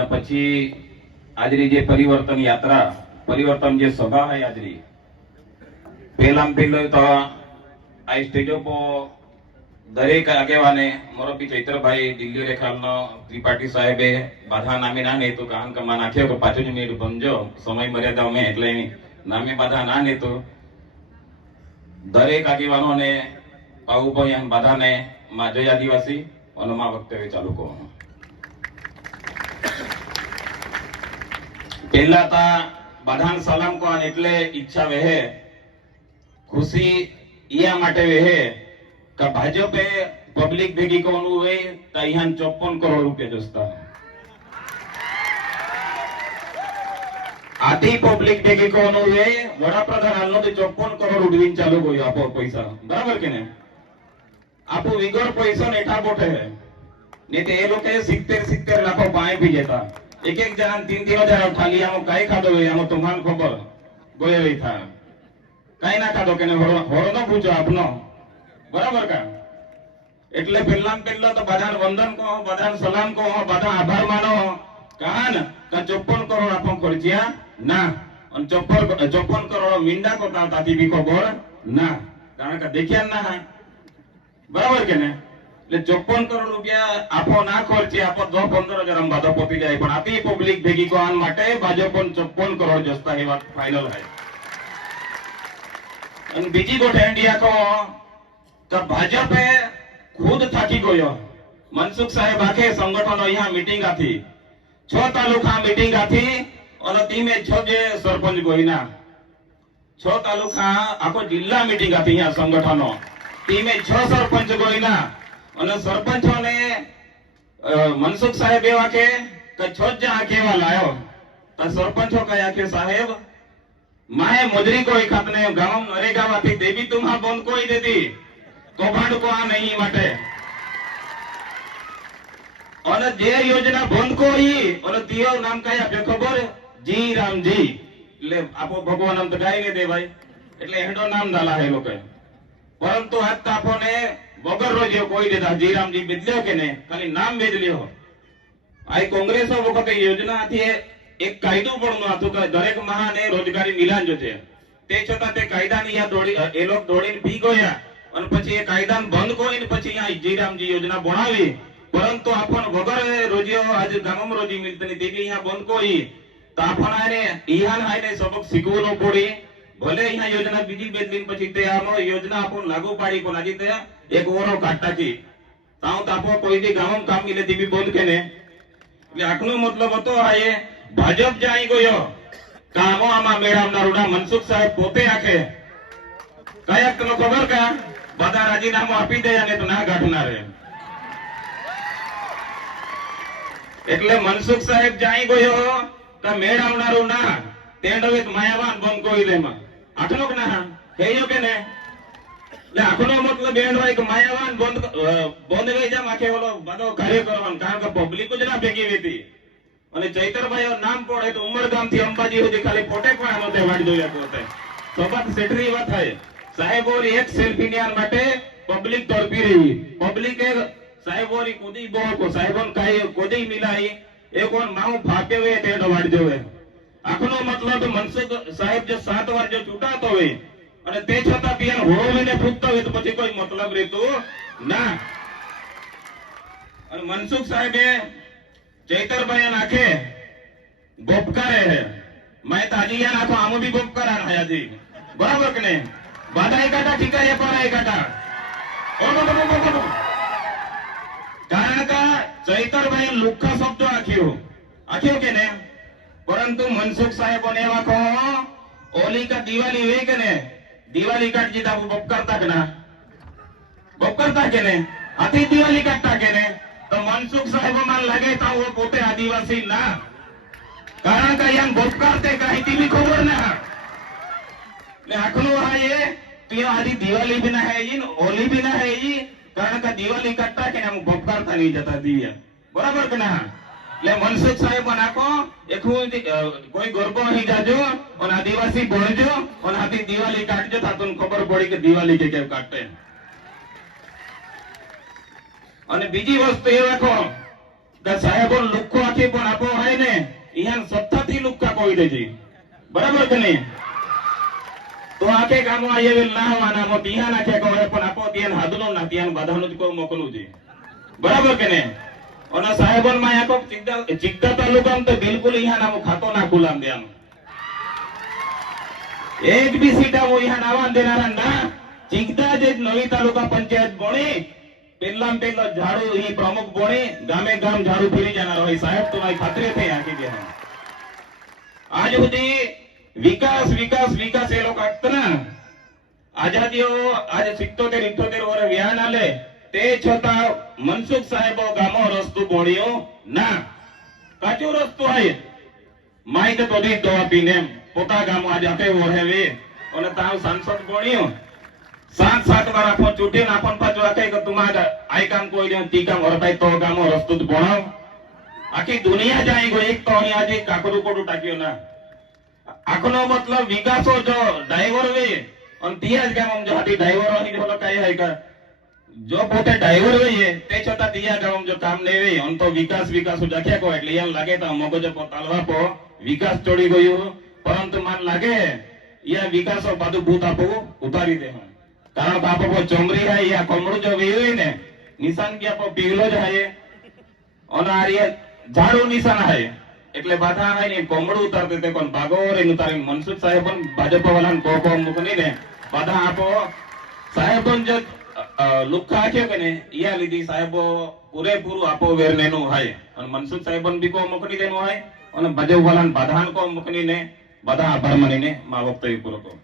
અને પછી આજની જે પરિવર્તન યાત્રા પરિવર્તન જે સભા है આજની પહેલામાં પહેલો તો આ સ્ટેજો પર દરેક આગેવાને મોરબી ચૈત્રભાઈ દિલ્હી રેખાલનો ત્રિપાઠી સાહેબે બાધા નામે ના નેતું કારણ કે માં નાખ્યો કે 5 મિનિટ બનજો સમય મર્યાદા અમે એટલે નામે બાધા ના નેતું દરેક આગેવાનોને પાઉભાઈ બાધાને માં જય આદિવાસી અને માં વક્તવ્ય ચાલુ કરો પહેલા તા બાધાન સલામ કો એટલે ઈચ્છા વેહે ખુશી ઈયા માટે વેહે કે ભાજપે પબ્લિક ભેગી કોનું વે તો અહીંયા 54 કરોડ રૂપિયા જોસ્તા આધી પબ્લિક ભેગી કોનું વે વડાપ્રધાન હાલનો તો 54 કરોડ ઉડવીને ચાલુ ગયો આપો પૈસા બરાબર કે ને આપો વિગર પૈસા નેઠા બોઠે હે ને તે એ લોકો 70 લાખો પાણી પી જતા એક એક જણા 3,000 ખાલી આમ કાઈ ખાધો હોય આમ તમને ખબર ગોય રહી થા કાઈ ના ખાધો કે હોરો નો પૂછો આપનો બરાબર કા એટલે પહેલામાં પહેલા તો બધાને વંદન કહો બધાને સલામ કહો બધા આભાર માનો કાન કે 54 કરોડ આપો ખર્ચ્યા ના અને 54 કરોડ મીંડા કો તાતી બી ખબર ના કારણ કે દેખ્યા ના બરાબર કે ને એટલે 54 કરોડ રૂપિયા આપો ના ખર્ચે આપો 10-15,000 અંબાતો પોતી જાય પણ આતી પબ્લિક ભેગી કોણ માટે ભાજપ 54 કરોડ જસ્તા એ વાત ફાઇનલ હે અને બીજી ગોઠે ઇન્ડિયા કો તો ભાજપે ખુદ થાકી ગયો મનસુખ સાહેબ આખે સંગઠનો અહીંયા મીટિંગ આથી 6 તાલુકા મીટિંગ આથી અને ટીમે 6 જે સરપંચ ગોઈના 6 તાલુકા આખો જિલ્લા મીટિંગ આથી અહીંયા સંગઠનો ટીમે 6 સરપંચ ગોઈના અને સરપંચોને મનસુખ સાહેબ એવા કે 6 જણા કેવા લાયો તો સરપંચો કયા કે સાહેબ માએ મજરી કોઈ ખાતને ગામ નરેગાવાથી દેવી તુમા બંધ કોઈ દેતી કૌભાંડ કો આ નહીં માટે અને જે યોજના બંધ કોઈ અને તીઓ નામ કઈ આપ્યો ખબર જી રામજી એટલે આપો ભગવાન અંત ગાઈ ને દે ભાઈ એટલે હેડો નામ દાલા હે લોકો પરંતુ આજ તાપોને વગર રોજ્યો કોઈ દેતા જી રામજી બદલ્યો કે ને ખાલી નામ બદલ્યો આ કોંગ્રેસો વખતે યોજના હતી એક કાયદો પણ હતું કે દરેક મહાને રોજગારી મિલાન જો છે તે છતાં તે કાયદાની યા દોડી એ લોકો દોડીને પી ગયા અને પછી એ કાયદાને બંધ કરીને પછી આ જીરામજી યોજના બનાવી પરંતુ આપણ વગર રોજ્યો આજે ગામમાં રોજી મિલતની તે બી અહીંયા બંધ કોઈ તો આપણ આને ઈહાન આઈને સબક શીખવું ન પડી ભલે અહીંયા યોજના બીજી બદલીને પછી તે આનો યોજના આપણ લાગુ પાડી પણ આજે તે એક ઓરો કાઢતા કી તાવ તાપો કોઈ દી ગામમાં કામ મિલે તે બી બંધ કે ને એટલે આખનો મતલબ હતો આ એ ભાજપ જાઈ ગયો કામો આમાં મેળવનાર ઉડા મનસુખ સાહેબ પોતે આખે કયાક તને ખબર કા બધા રાજીનામું આપી દે અને તો ના ગાઢનાર એટલે મનસુખ સાહેબ જાઈ ગયો તો મેળવનારું ના તેંડવે માયાવાન બંધ કોઈ લેમાં આઠનો કે ના કહેજો કે ને એટલે આખનો મતલબ એન્ડવાય કે માયાવાન બંધ ગઈ જામ આખે ઓલો બધો કાર્ય કરવાનું કારણ કે પબ્લિક જ ના ભેગી હતી અને ચૈતરભાઈ નામ પડે તો ઉમરગામ થી અંબાજી સુધી ખાલી ફોટે પણ નહોતે વાડી જોયા પોતે સબત સેટરી વાત થાય સાહેબોરી એક સેલ્ફી નિયાન માટે પબ્લિક તડપી રહી પબ્લિક એ સાહેબોરી કુદી બોકો સાહેબોન કાઈ કુદી મિલાઈ એ કોણ માઉ ફાકે વે તેડ વાડી જોવે આખનો મતલબ મનસુખ સાહેબ જે 7 વાર જો ચૂંટાતો હોય અને તે છતાં બિયાન હોળવીને ફૂટતો હોય તો પછી કોઈ મતલબ રહેતું ના અને મનસુખ સાહેબે ચૈતરભાઈ નાખે ગોપકારે હે मैं ताजी या नाखो आमो भी गोपकारा है जी बराबर के नहीं बाधाई काटा ठीक है ये पराई काटा કારણ કે ચૈતરભાઈ લુખ્ખા શબ્દો આખ્યો કે ને પરંતુ મનસુખ સાહેબોને એવા કહો ઓલી કા દિવાળી વે કે ને દિવાળી કાટ જીતા બપ કરતા કે ને આથી દિવાળી કાટતા કે ને તો મનસુખ સાહેબ માં લાગે તા वो પોતે આદિવાસી ના કારણ કે યંગ બપકારતે કઈ તી भी ખબર ના ને આખનો આ એ તે આદી દિવાળી બી ના હે જી ઓલી બી ના હે જી કારણ કે દિવાળી કાટતા કે हम બપકારતા નહીં જતા દિયા બરાબર કે ના એટલે મનસુખ સાહેબ નાખો એકું કોઈ ગરબો અહીં જાજો અને આદિવાસી ભણજો અને આથી દિવાળી કાટજો તા તને ખબર પડી કે દિવાળી કે કેમ કાટતે અને બીજી વસ્તુ એ રાખો द साहेबोन લુક્કો આખી પણ આપો હોય ને ઈયાન સત્તાથી લુક્કા કોઈ દે છે બરાબર કે નહીં તો આખે કામો આયેલ ના હોવાના મો તિયા નાખે કહે પણ આપો ત્યાં હાદનો ના ત્યાં બધાનું જ કોઈ મોકલું છે બરાબર કે નહીં અને સાહેબોન માં આખો ચિકદા તાલુકામાં તો બિલકુલ ઈયા નામ ખાતો ના ખુલામ દેવાનું એક બી સીટા હું ઈયા નાવા દેનારા ના ચિકદા જે નવી તાલુકા પંચાયત બોણી પેલામ પેલો ઝાડુ ઈ પ્રમુખ બોણી ગામે ગામ ઝાડુ ફેરી જનાર હોય સાહેબ તમારી ખાતરી થઈ આખી દે આજ સુધી વિકાસ વિકાસ વિકાસ એ લોકો આગતા ના આઝાદીઓ આજ 77 78 વર્ષ વ્યા ના લે તે છતાં મનસુખ સાહેબો ગામો રસ્તો બોણ્યો ના કાચો રસ્તો હોય માહિતી તો દી દવા પીને પોતા ગામો આજ આપે વહેવે અને તાવ સાંસદ બોણ્યો 7 વાર આપો ચૂંટી નાખન પાછો આખે કે તમારા આઈ કામ કોઈ ને તી કામ વરતાય તો ગામો રસ્તો બોણાવ આખી દુનિયા જાય ગયો એક તો અહીં આજે કાકડું કોડું ટાક્યો ના આખનો મતલબ વિકાસો જો ડ્રાઈવર વે અને ત્યાં જ ગામ જો હાથી ડ્રાઈવર અહીં જો કાઈ hay का જો પોતે ડ્રાઈવર હોય તે છતાં ત્યાં ગામ જો કામ નહીં વે અન તો વિકાસ વિકાસ જાખ્યા કો એટલે એમ લાગે તો મગજ પર તાલવા પો વિકાસ ચોડી ગયો પરંતુ મન લાગે યા વિકાસો બાદુ ભૂત આપો ઉતારી દે કારણ કે આપો ચોમરી है या કોમડું જો વે ને નિશાન કે આપો પીગલો જ है અને આ રે ઝાડુ નિશાન है એટલે બાધા hay ને કોમડું ઉતારતે તે કોણ ભાગોર એનું તારી મનસુખ સાહેબ પણ ભાજપ વાળાને કોકો મુકની ને બાધા આપો સાહેબન જો લુક્કા આખ્યો કે ને યા લીધી સાહેબો પૂરેપૂરું આપો વેરનેનું હોય અને મનસુખ સાહેબન બી કો મુકની દેનું હોય અને ભાજપ વાળાને બાધાન કો મુકની ને બધા આભાર માનીને મા વક્તવ્ય પૂરો કરો